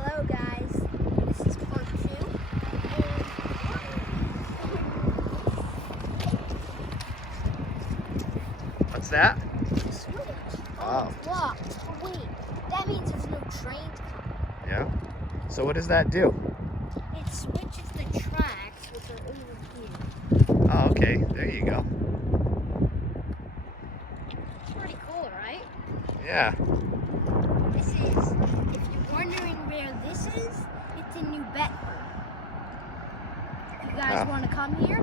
Hello guys, this is part 2. What's that? Switch. Oh. It's locked. But wait, that means there's no trains coming. Yeah? So what does that do? It switches the tracks, which are over here. Oh, okay. There you go. It's pretty cool, right? Yeah. This is, if you're wondering where this is, it's in New Bedford. If you guys Oh. want to come here,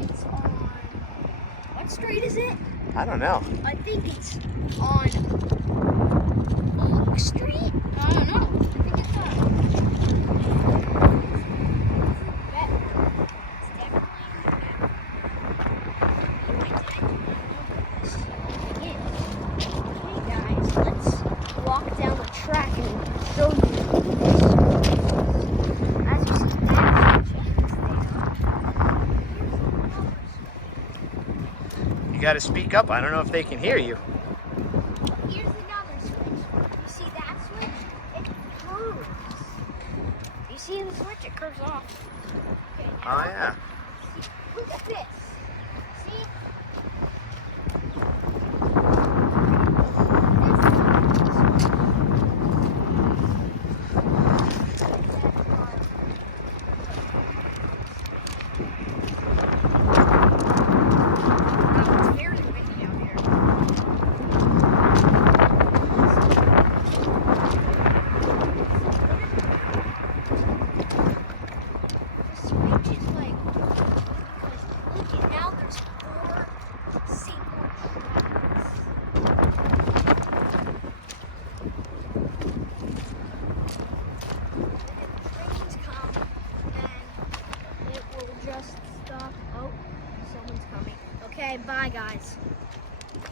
it's on, what street is it? I don't know. I think it's on Oak Street? I don't know. I think it's on. It's definitely in the Hey guys, let's walk down the track and show you this. As you see, that's You got to speak up. I don't know if they can hear you. Here's another switch. You see that switch? It curves. You see the switch? It curves off. Okay, now, Oh, yeah. look at this. See? It's very windy out here. The switch is like, because look at now there's 4 single tracks. And if trains come and it will just stop. Oh, someone's coming. Okay, bye guys.